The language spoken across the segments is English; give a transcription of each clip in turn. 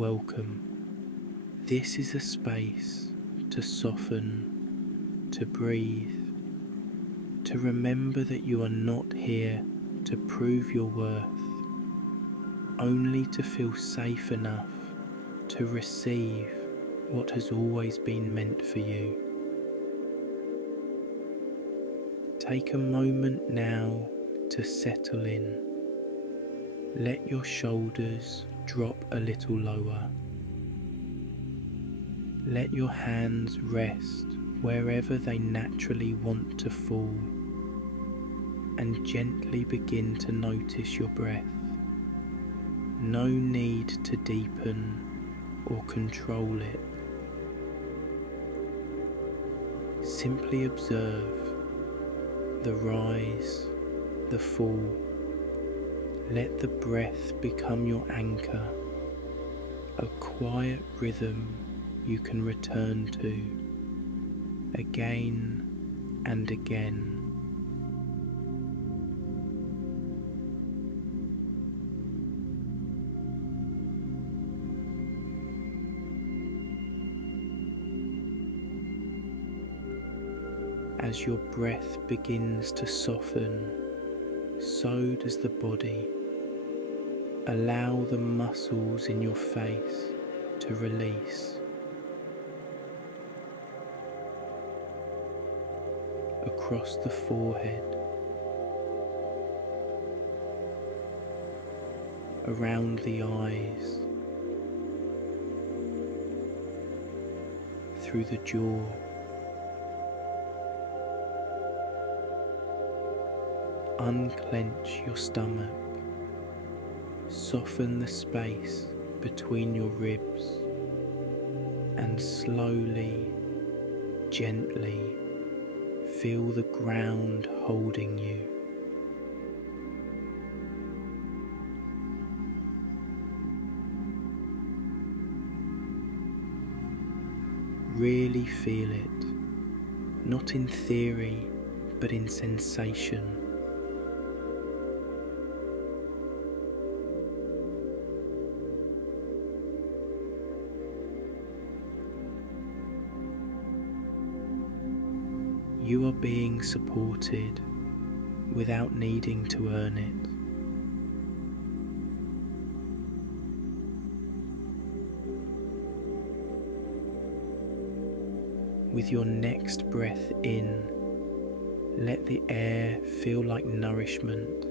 welcome. This is a space to soften, to breathe, to remember that you are not here to prove your worth, only to feel safe enough to receive what has always been meant for you. Take a moment now to settle in. Let your shoulders drop a little lower. Let your hands rest wherever they naturally want to fall, and gently begin to notice your breath. No need to deepen or control it. Simply observe the rise, the fall. Let the breath become your anchor, a quiet rhythm you can return to again and again. As your breath begins to soften, so does the body. Allow the muscles in your face to release. Across the forehead, around the eyes, through the jaw, unclench your stomach, soften the space between your ribs, and slowly, gently feel the ground holding you. Really feel it, not in theory, but in sensation. You are being supported without needing to earn it. With your next breath in, let the air feel like nourishment.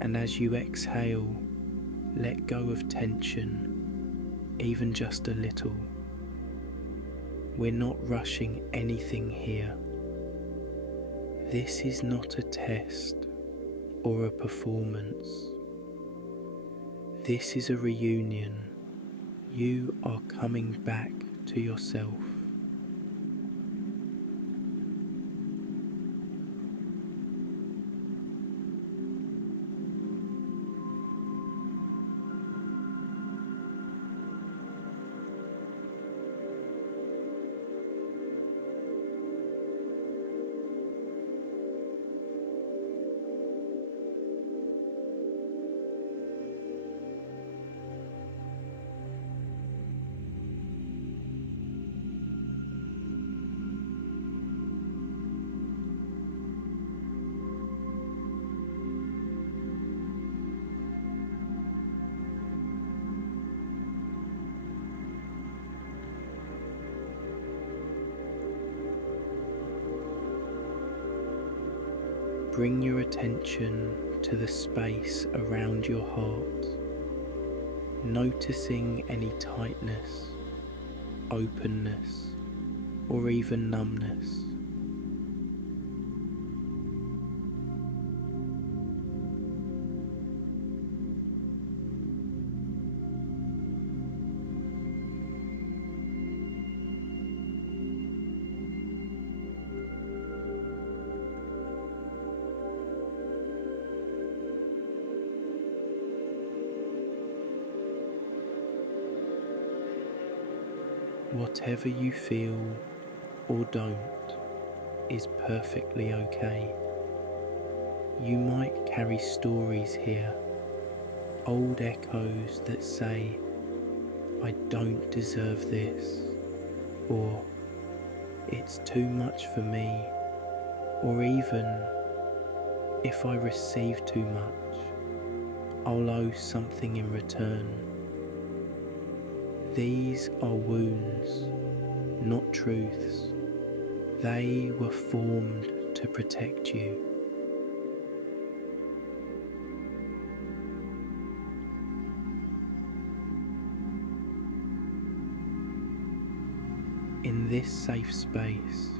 And as you exhale, let go of tension, even just a little. We're not rushing anything here. This is not a test or a performance. This is a reunion. You are coming back to yourself. Bring your attention to the space around your heart, noticing any tightness, openness, or even numbness. Whatever you feel or don't is perfectly okay. You might carry stories here, old echoes that say, I don't deserve this, or it's too much for me, or even, if I receive too much, I'll owe something in return. These are wounds, not truths. They were formed to protect you. In this safe space,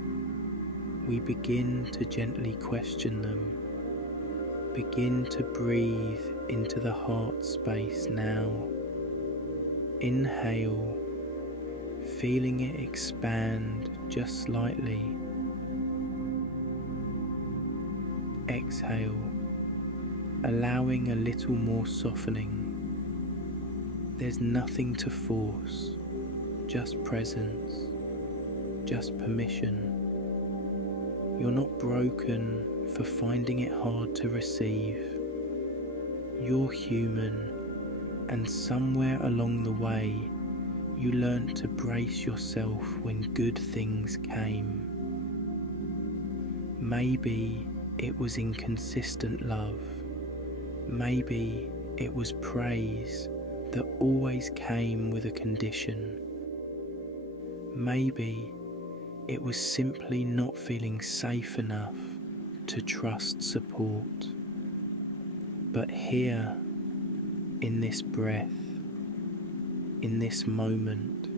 we begin to gently question them. Begin to breathe into the heart space now. Inhale, feeling it expand just slightly. Exhale, allowing a little more softening. There's nothing to force, just presence, just permission. You're not broken for finding it hard to receive. You're human, and somewhere along the way, you learnt to brace yourself when good things came. Maybe it was inconsistent love. Maybe it was praise that always came with a condition. Maybe it was simply not feeling safe enough to trust support. But here, in this breath, in this moment,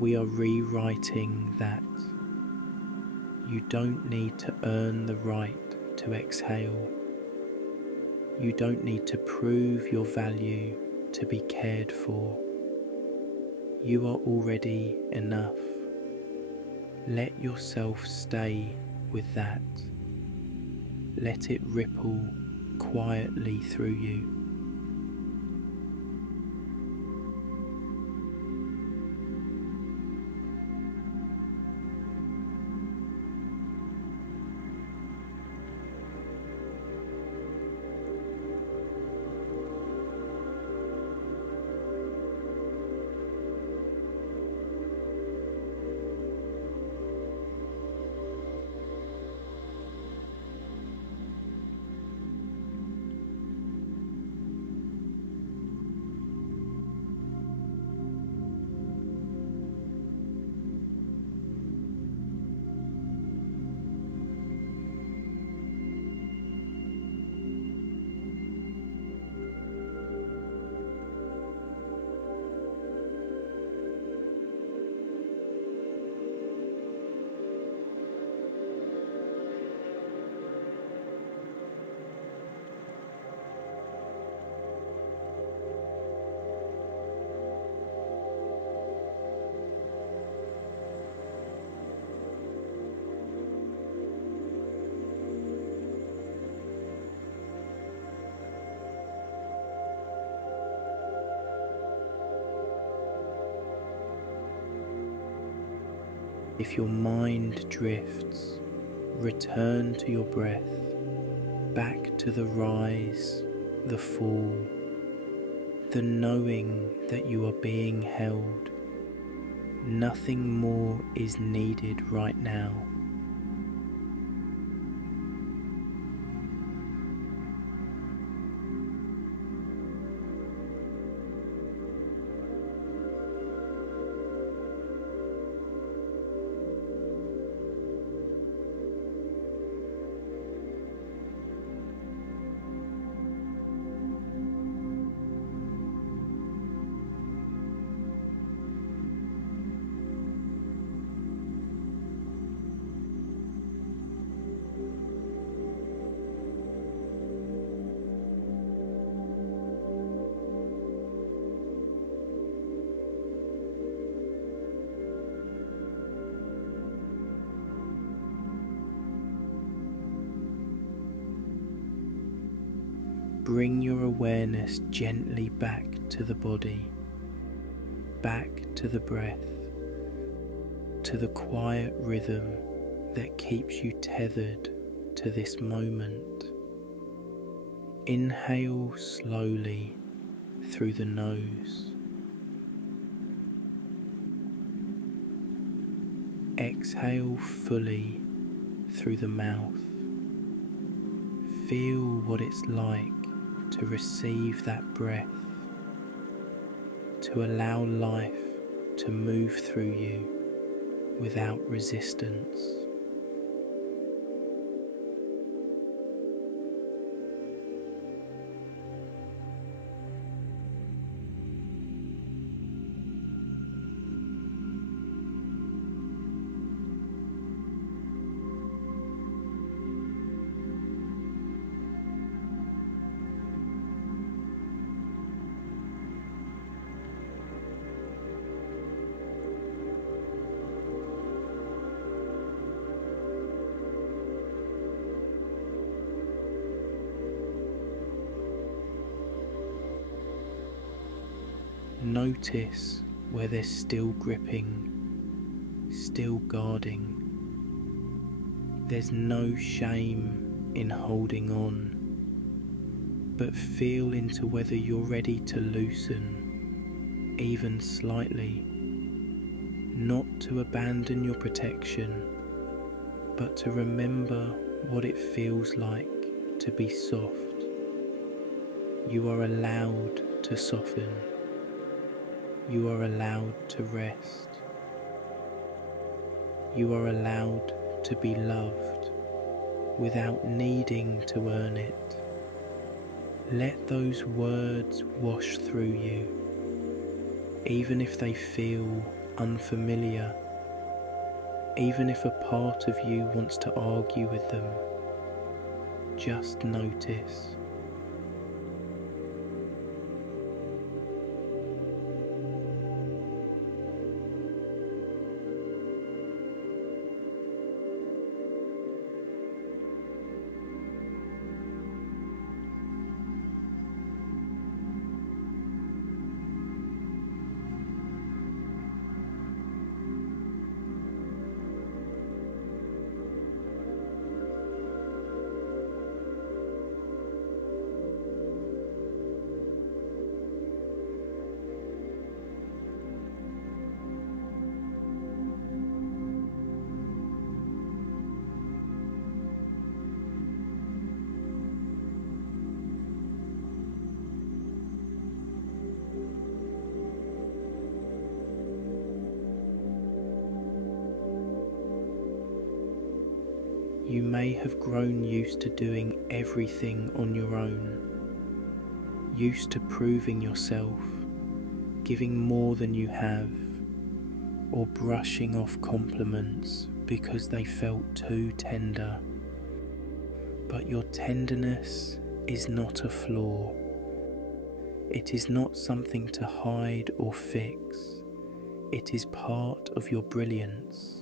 we are rewriting that. You don't need to earn the right to exhale. You don't need to prove your value to be cared for. You are already enough. Let yourself stay with that. Let it ripple quietly through you. If your mind drifts, return to your breath, back to the rise, the fall, the knowing that you are being held. Nothing more is needed right now. Bring your awareness gently back to the body, back to the breath, to the quiet rhythm that keeps you tethered to this moment. Inhale slowly through the nose. Exhale fully through the mouth. Feel what it's like to receive that breath, to allow life to move through you without resistance. Notice where they're still gripping, still guarding. There's no shame in holding on, but feel into whether you're ready to loosen, even slightly, not to abandon your protection, but to remember what it feels like to be soft. You are allowed to soften. You are allowed to rest. You are allowed to be loved without needing to earn it. Let those words wash through you, even if they feel unfamiliar, even if a part of you wants to argue with them. Just notice. You may have grown used to doing everything on your own, used to proving yourself, giving more than you have, or brushing off compliments because they felt too tender. But your tenderness is not a flaw. It is not something to hide or fix. It is part of your brilliance.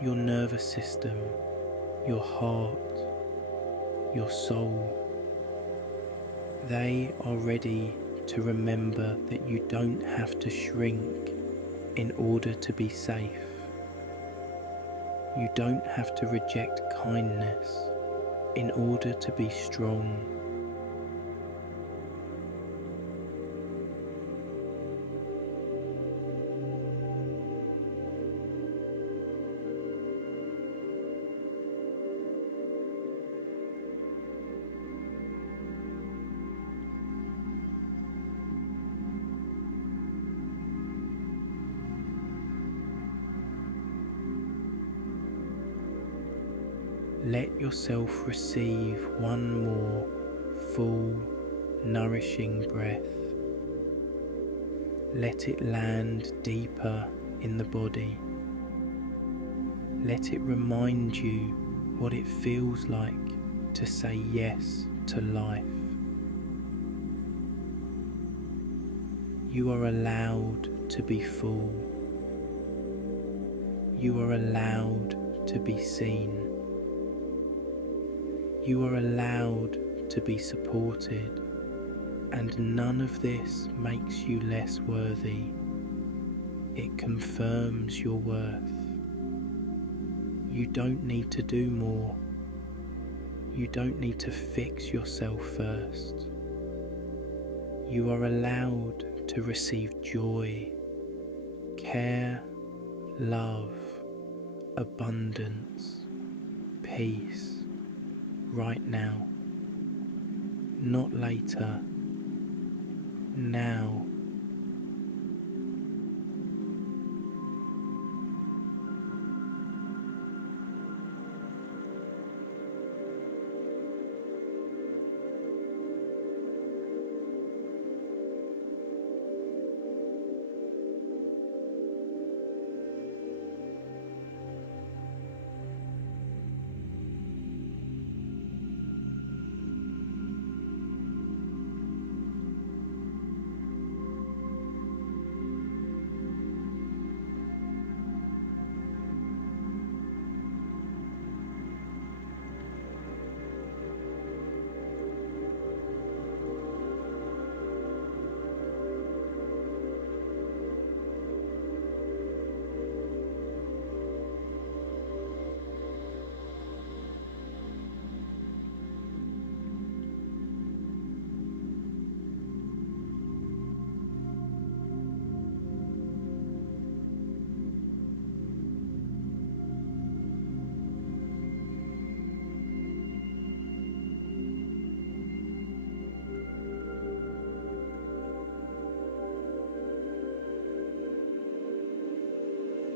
your nervous system, your heart, your soul. They are ready to remember that you don't have to shrink in order to be safe. You don't have to reject kindness in order to be strong. Let yourself receive one more full, nourishing breath. Let it land deeper in the body. Let it remind you what it feels like to say yes to life. You are allowed to be full. You are allowed to be seen. You are allowed to be supported, and none of this makes you less worthy. It confirms your worth. You don't need to do more. You don't need to fix yourself first. You are allowed to receive joy, care, love, abundance, peace, right now. Not later, now.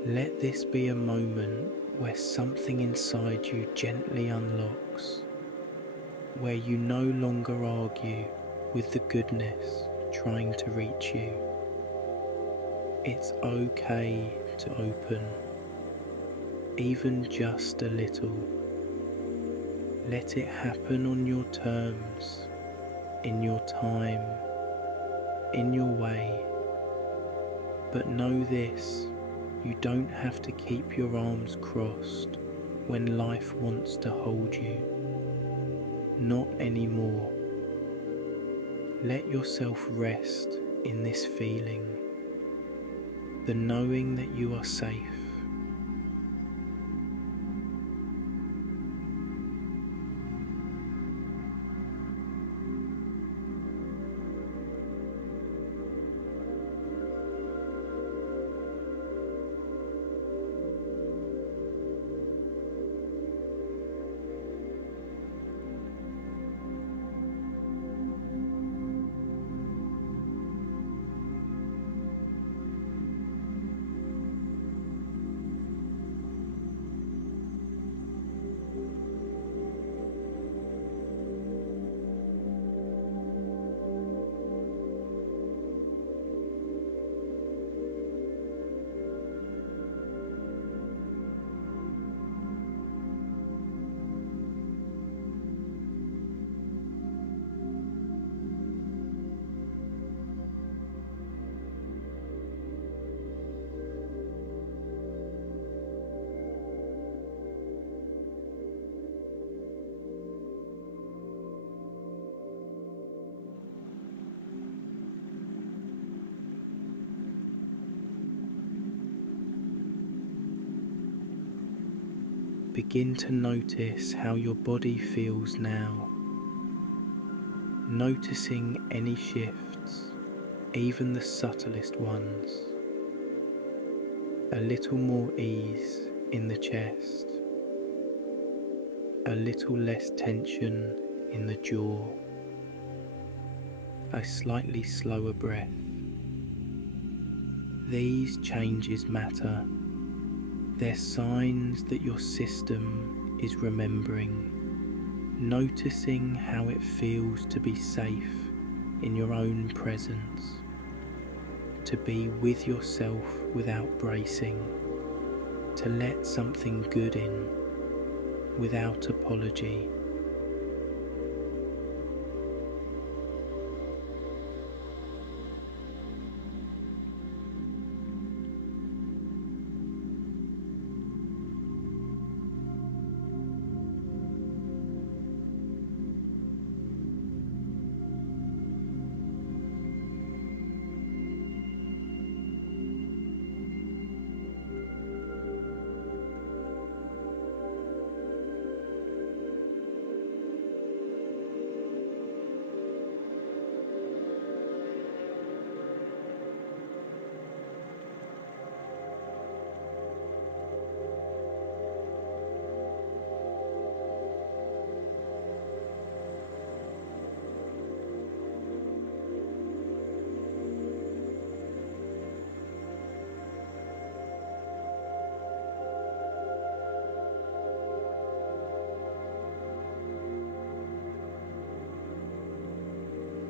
Let this be a moment where something inside you gently unlocks, where you no longer argue with the goodness trying to reach you. It's okay to open, even just a little. Let it happen on your terms, in your time, in your way. But know this, you don't have to keep your arms crossed when life wants to hold you. Not anymore. Let yourself rest in this feeling, the knowing that you are safe. Begin to notice how your body feels now, noticing any shifts, even the subtlest ones. A little more ease in the chest, a little less tension in the jaw, a slightly slower breath. These changes matter. They're signs that your system is remembering, noticing how it feels to be safe in your own presence, to be with yourself without bracing, to let something good in without apology.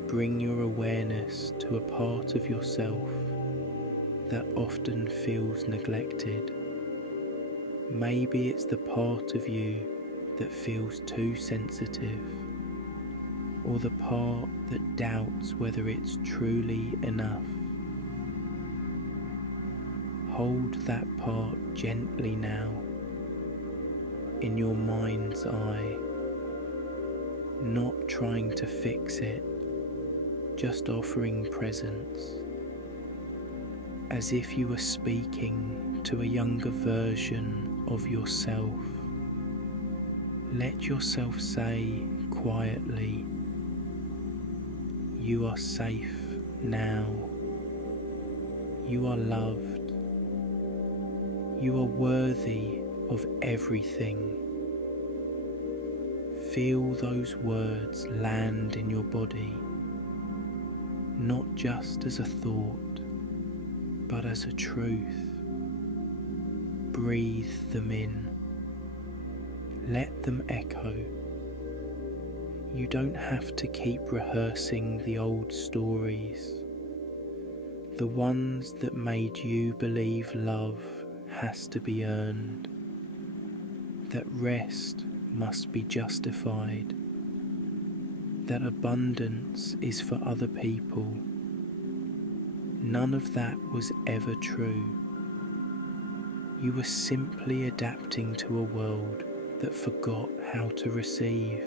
Bring your awareness to a part of yourself that often feels neglected. Maybe it's the part of you that feels too sensitive, or the part that doubts whether it's truly enough. Hold that part gently now, in your mind's eye, not trying to fix it, just offering presence, as if you were speaking to a younger version of yourself. Let yourself say quietly, "You are safe now. You are loved. You are worthy of everything." Feel those words land in your body, not just as a thought, but as a truth. Breathe them in. Let them echo. You don't have to keep rehearsing the old stories, the ones that made you believe love has to be earned, that rest must be justified, that abundance is for other people. None of that was ever true. You were simply adapting to a world that forgot how to receive.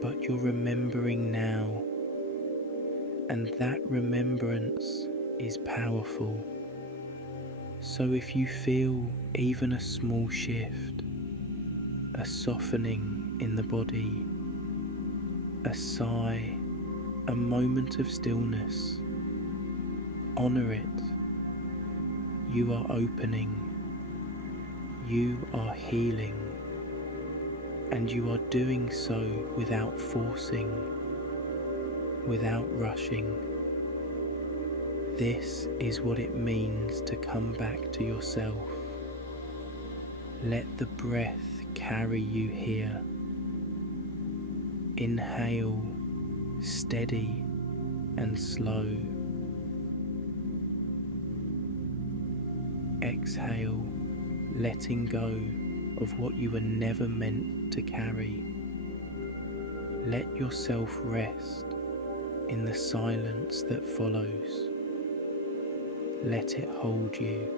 But you're remembering now, and that remembrance is powerful. So if you feel even a small shift, a softening in the body, a sigh, a moment of stillness, honor it. You are opening, you are healing, and you are doing so without forcing, without rushing. This is what it means to come back to yourself. Let the breath carry you here. Inhale, steady and slow. Exhale, letting go of what you were never meant to carry. Let yourself rest in the silence that follows. Let it hold you.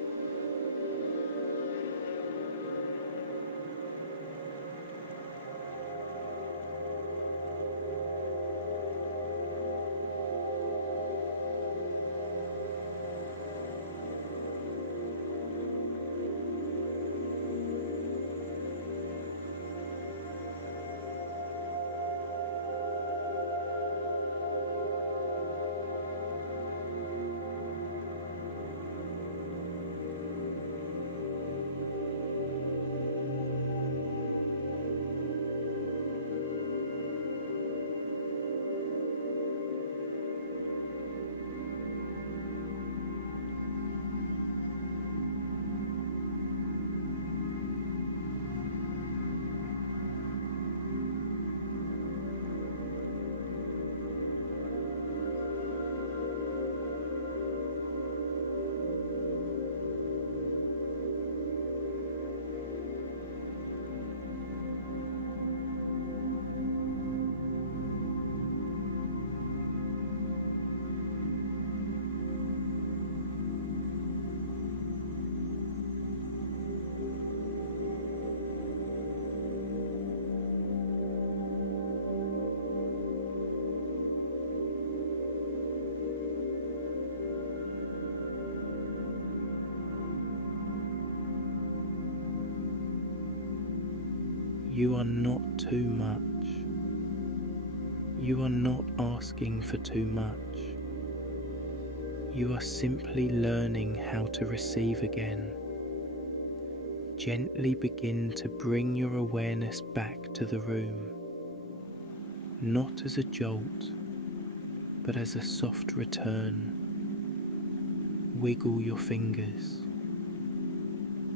You are not too much. You are not asking for too much. You are simply learning how to receive again. Gently begin to bring your awareness back to the room, not as a jolt, but as a soft return. Wiggle your fingers,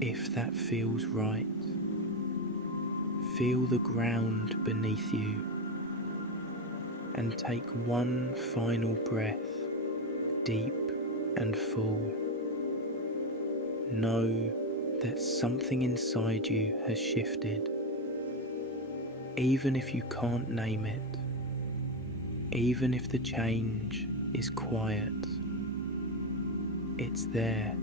if that feels right. Feel the ground beneath you, and take one final breath, deep and full. Know that something inside you has shifted, even if you can't name it, even if the change is quiet. It's there.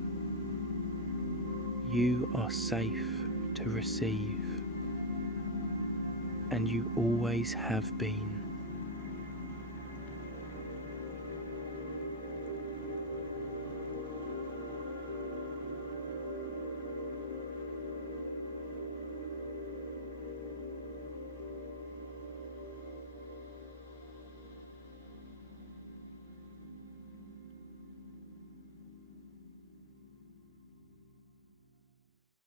You are safe to receive, and you always have been.